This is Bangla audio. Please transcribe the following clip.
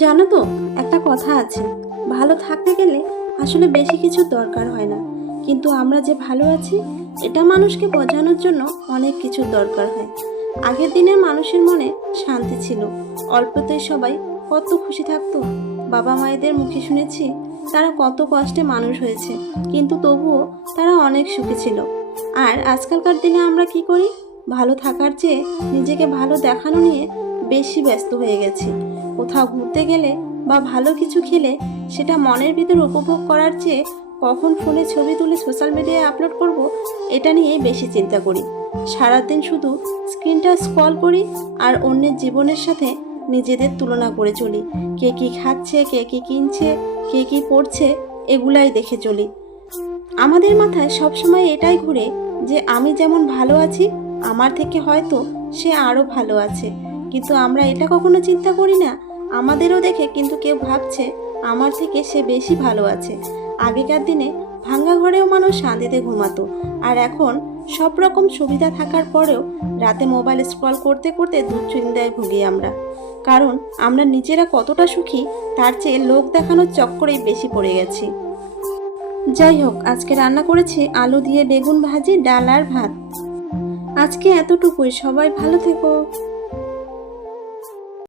জানো তো, একটা কথা আছে, ভালো থাকতে গেলে আসলে বেশি কিছু দরকার হয় না, কিন্তু আমরা যে ভালো আছি এটা মানুষকে বোঝানোর জন্য অনেক কিছুর দরকার হয়। আগের দিনের মানুষের মনে শান্তি ছিল, অল্পতেই সবাই কত খুশি থাকতো। বাবা মায়েদের মুখে শুনেছি তারা কত কষ্টে মানুষ হয়েছে, কিন্তু তবুও তারা অনেক সুখী ছিল। আর আজকালকার দিনে আমরা কি করি, ভালো থাকার চেয়ে নিজেকে ভালো দেখানো নিয়ে বেশি ব্যস্ত হয়ে গেছি। কোথাও ঘুরতে গেলে বা ভালো কিছু খেলে সেটা মনের ভিতর উপভোগ করার চেয়ে কখন ফোনে ছবি তুলে সোশ্যাল মিডিয়ায় আপলোড করব, এটা নিয়েই বেশি চিন্তা করি। সারাদিন শুধু স্ক্রিনটা স্ক্রল করি আর অন্যের জীবনের সাথে নিজেদের তুলনা করে চলি। কে কী খাচ্ছে, কে কী কিনছে, কে কী পড়ছে, এগুলাই দেখে চলি। আমাদের মাথায় সবসময় এটাই ঘুরে যে আমি যেমন ভালো আছি, আমার থেকে হয়তো সে আরও ভালো আছে। কিন্তু আমরা এটা কখনো চিন্তা করি না, আমাদেরও দেখে কিন্তু কেউ ভাবছে আমার থেকে সে বেশি ভালো আছে। আগেকার দিনে ভাঙা ঘরেও মানুষ শান্তিতে ঘুমাতো, আর এখন সব রকম সুবিধা থাকার পরেও রাতে মোবাইল স্ক্রল করতে করতে দুশ্চিন্তায় ভুগি আমরা। কারণ আমরা নিজেরা কতটা সুখী তার চেয়ে লোক দেখানোর চক্করেই বেশি পড়ে গেছি। যাই হোক, আজকে রান্না করেছি আলু দিয়ে বেগুন ভাজি, ডাল আর ভাত। আজকে এতটুকুই, সবাই ভালো থেকো।